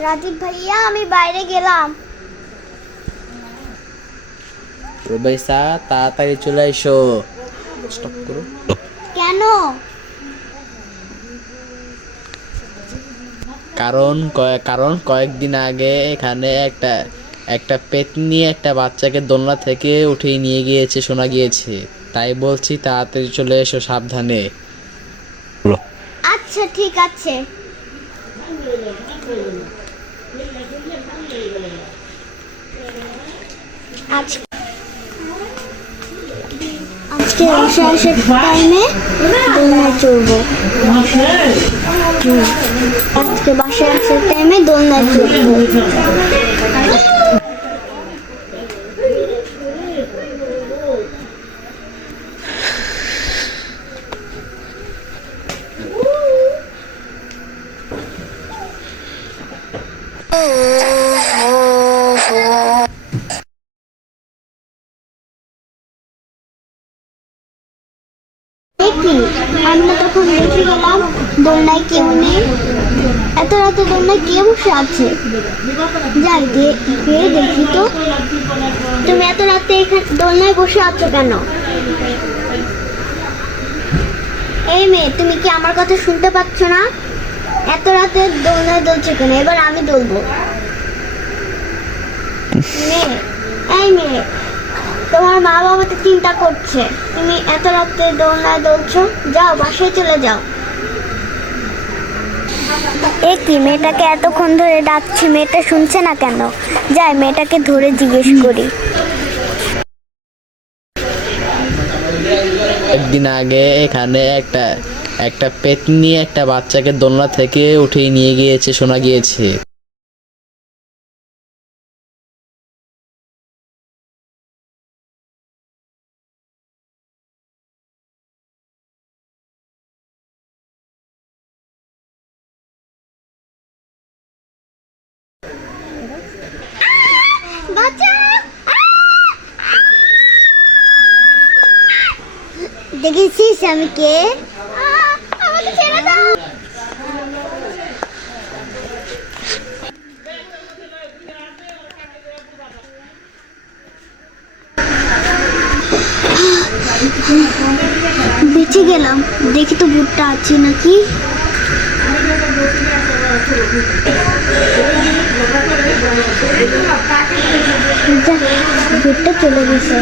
রাজীব ভাইয়া আমি বাইরে গেলাম। রুবাইসা তাড়াতাড়ি চলে এসো। স্টপ করো। কেন? কারণ কয়ে- কারণ কয়েকদিন আগে এখানে একটা একটা পেতনি একটা বাচ্চাকে দোলনা থেকে উঠিয়ে নিয়ে গিয়েছে শোনা গিয়েছে। তাই বলছি তাড়াতাড়ি চলে এসো সাবধানে। আচ্ছা ঠিক আছে। আজকে আসে আসে টাইমে দোলনায় চড়বো। আজকে বাসায় আসার টাইমে দোলনায় চড়বো। এত রাতে দোলনায় কে বসে আছে? যাই গিয়ে দেখি তো। তুমি এত রাতে এখানে, দোলনায় বসে আছো কেন? এই মেয়ে, তুমি কি আমার কথা শুনতে পাচ্ছ না? এত রাতে দোলনায় দোলছো কেন? এবার আমি দোলবো। মেয়ে এই মেয়ে তোমার মা বাবা তো চিন্তা করছে। তুমি এত রাতে দোলনায় দোলছো? যাও বাসায় চলে যাও। এ কি মেয়েটাকে এতক্ষণ ধরে ডাকছি মেয়েটা শুনছে না কেন? যাই মেয়েটাকে ধরে জিজ্ঞেস করি। একদিন আগে এখানে একটা একটা পেতনি একটা বাচ্চাকে দোলনা থেকে উঠিয়ে নিয়ে গিয়েছে শোনা গিয়েছে। দেখেছিস আমি কে? বেঁচে গেলাম। দেখি তো ভুট্টা আছে নাকি? যাক, ভুট্টা চলে গেছে।